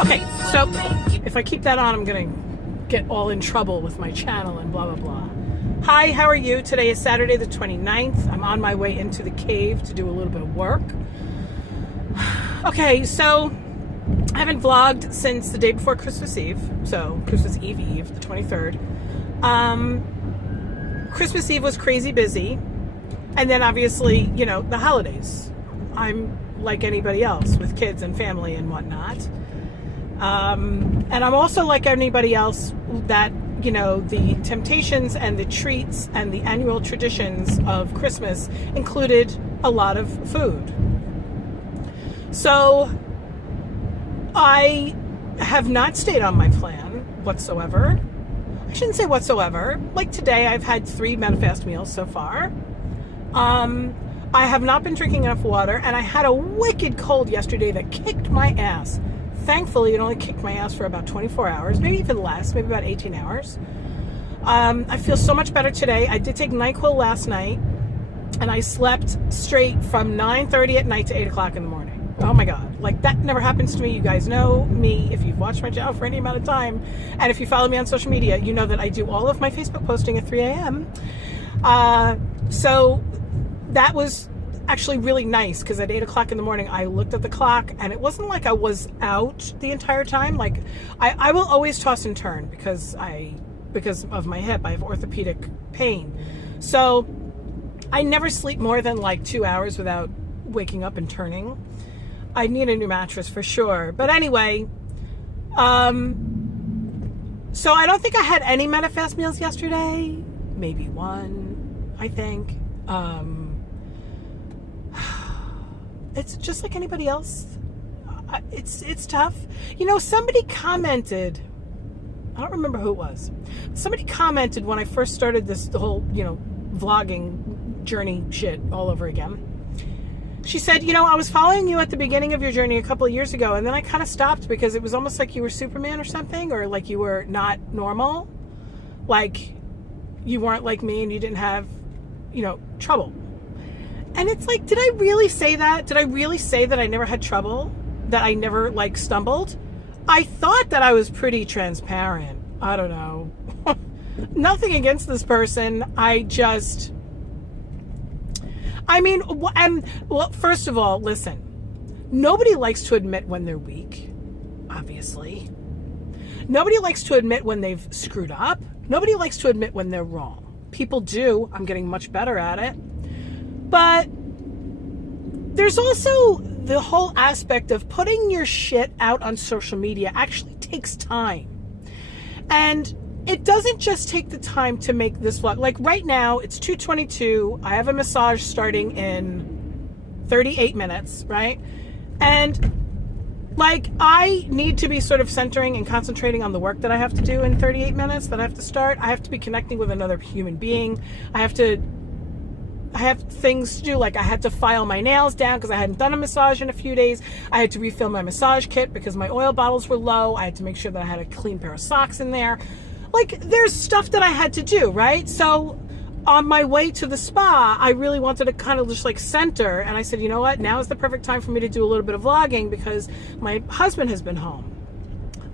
Okay, so if I keep that on, I'm going to get all in trouble with my channel and blah, blah, blah. Hi, how are you? Today is Saturday the 29th. I'm on my way into the cave to do a little bit of work. Okay, so I haven't vlogged since the day before Christmas Eve. So Christmas Eve, the 23rd. Christmas Eve was crazy busy. And then obviously, you know, the holidays. I'm like anybody else with kids and family and whatnot. And I'm also like anybody else that, you know, the temptations and the treats and the annual traditions of Christmas included a lot of food. So I have not stayed on my plan whatsoever. I shouldn't say whatsoever. Like today, I've had 3 Medifast meals so far. I have not been drinking enough water, and I had a wicked cold yesterday that kicked my ass. Thankfully, it only kicked my ass for about 24 hours, maybe even less, maybe about 18 hours. I feel so much better today. I did take NyQuil last night, and I slept straight from 9:30 at night to 8 o'clock in the morning. Oh my God. Like, that never happens to me. You guys know me if you've watched my channel for any amount of time. And if you follow me on social media, you know that I do all of my Facebook posting at 3 a.m. So that was actually really nice, because at 8 o'clock in the morning, I looked at the clock, and it wasn't like I was out the entire time. Like, I will always toss and turn because of my hip. I have orthopedic pain. So I never sleep more than like 2 hours without waking up and turning. I need a new mattress for sure. But anyway, so I don't think I had any Medifast meals yesterday. Maybe one, I think. It's just like anybody else. It's tough. You know, somebody commented, I don't remember who it was. Somebody commented when I first started the whole, you know, vlogging journey shit all over again. She said, you know, I was following you at the beginning of your journey a couple of years ago, and then I kind of stopped because it was almost like you were Superman or something, or like you were not normal. Like you weren't like me and you didn't have, you know, trouble. And it's like, did I really say that? Did I really say that I never had trouble? That I never, like, stumbled? I thought that I was pretty transparent. I don't know. Nothing against this person. Well, first of all, listen. Nobody likes to admit when they're weak, obviously. Nobody likes to admit when they've screwed up. Nobody likes to admit when they're wrong. People do. I'm getting much better at it. But there's also the whole aspect of putting your shit out on social media actually takes time. And it doesn't just take the time to make this vlog. Like right now, it's 2:22. I have a massage starting in 38 minutes, right? And like, I need to be sort of centering and concentrating on the work that I have to do in 38 minutes that I have to start. I have to be connecting with another human being. I have things to do, like I had to file my nails down because I hadn't done a massage in a few days. I had to refill my massage kit because my oil bottles were low. I had to make sure that I had a clean pair of socks in there. Like, there's stuff that I had to do, right? So on my way to the spa, I really wanted to kind of just like center. And I said, you know what? Now is the perfect time for me to do a little bit of vlogging because my husband has been home.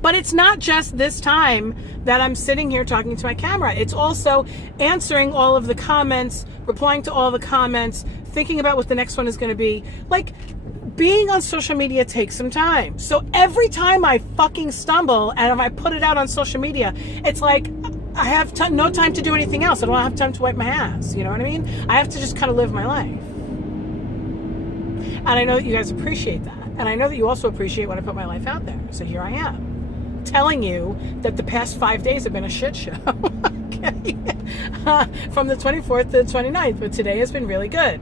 But it's not just this time that I'm sitting here talking to my camera. It's also answering all of the comments, replying to all the comments, thinking about what the next one is going to be. Like, being on social media takes some time. So every time I fucking stumble and if I put it out on social media, it's like I have no time to do anything else. I don't have time to wipe my ass. You know what I mean? I have to just kind of live my life. And I know that you guys appreciate that. And I know that you also appreciate when I put my life out there. So here I am, telling you that the past 5 days have been a shit show. Okay. From the 24th to the 29th, but today has been really good.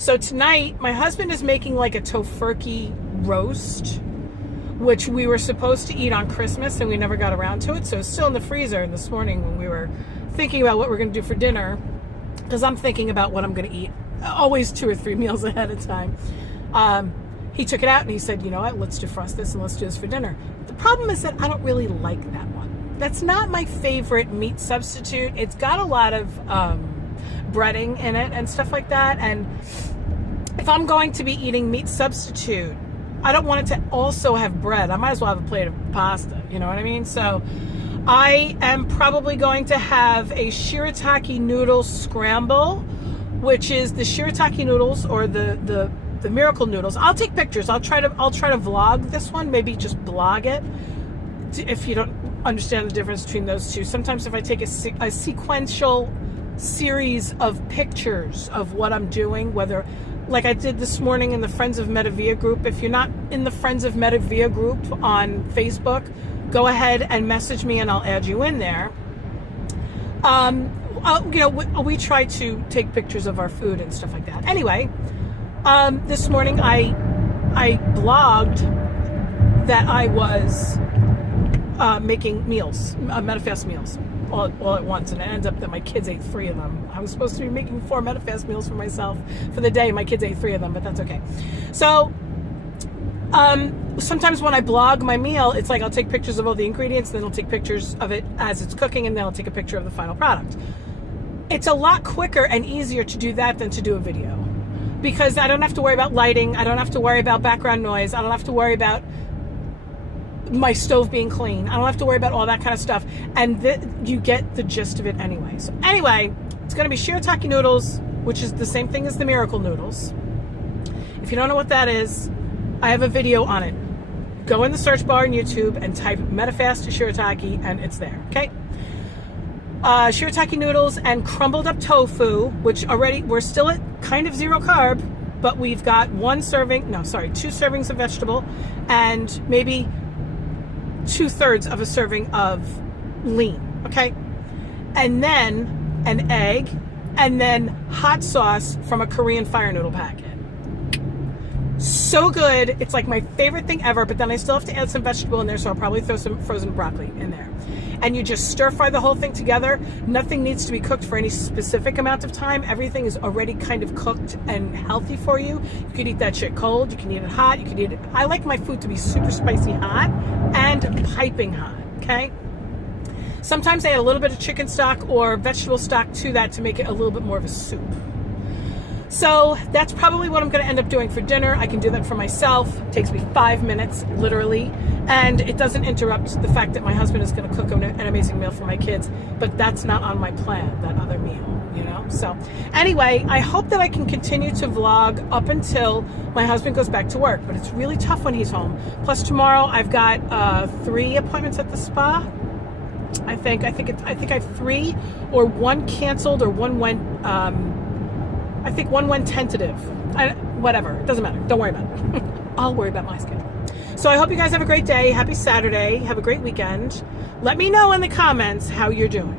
So tonight, my husband is making like a tofurkey roast, which we were supposed to eat on Christmas and we never got around to it. So it's still in the freezer this morning when we were thinking about what we're going to do for dinner, because I'm thinking about what I'm going to eat always 2 or 3 meals ahead of time. He took it out and he said, you know what, let's defrost this and let's do this for dinner. The problem is that I don't really like that one. That's not my favorite meat substitute. It's got a lot of breading in it and stuff like that. And if I'm going to be eating meat substitute, I don't want it to also have bread. I might as well have a plate of pasta. You know what I mean? So I am probably going to have a shirataki noodle scramble, which is the shirataki noodles or the miracle noodles. I'll take pictures. I'll try to vlog this one. Maybe just blog it if you don't understand the difference between those two. Sometimes if I take a sequential series of pictures of what I'm doing, whether like I did this morning in the Friends of Medavia group. If you're not in the Friends of Medavia group on Facebook, go ahead and message me and I'll add you in there. We try to take pictures of our food and stuff like that. Anyway, this morning I blogged that I was making meals, Medifast meals, all at once, and it ended up that my kids ate 3 of them. I was supposed to be making 4 Medifast meals for myself for the day. My kids ate 3 of them, but that's okay. So sometimes when I blog my meal, it's like I'll take pictures of all the ingredients, then I'll take pictures of it as it's cooking, and then I'll take a picture of the final product. It's a lot quicker and easier to do that than to do a video, because I don't have to worry about lighting. I don't have to worry about background noise. I don't have to worry about my stove being clean. I don't have to worry about all that kind of stuff. And you get the gist of it anyway. So anyway, it's going to be shirataki noodles, which is the same thing as the miracle noodles. If you don't know what that is, I have a video on it. Go in the search bar on YouTube and type Medifast shirataki and it's there, okay? Shirataki noodles and crumbled up tofu, which already, we're still at kind of 0 carb, but we've got 2 servings of vegetable and maybe 2/3 of a serving of lean, okay? And then an egg, and then hot sauce from a Korean fire noodle packet. So good. It's like my favorite thing ever, but then I still have to add some vegetable in there, so I'll probably throw some frozen broccoli in there. And you just stir fry the whole thing together. Nothing needs to be cooked for any specific amount of time. Everything is already kind of cooked and healthy for you. You could eat that shit cold. You can eat it hot. You could eat it. I like my food to be super spicy hot and piping hot, okay? Sometimes I add a little bit of chicken stock or vegetable stock to that to make it a little bit more of a soup. So that's probably what I'm going to end up doing for dinner. I can do that for myself. It takes me 5 minutes, literally. And it doesn't interrupt the fact that my husband is going to cook an amazing meal for my kids. But that's not on my plan, that other meal, you know? So anyway, I hope that I can continue to vlog up until my husband goes back to work. But it's really tough when he's home. Plus tomorrow I've got 3 appointments at the spa. I think I have 3, or 1 canceled, or 1 went... I think 1 went tentative. Whatever. It doesn't matter. Don't worry about it. I'll worry about my schedule. So I hope you guys have a great day. Happy Saturday. Have a great weekend. Let me know in the comments how you're doing.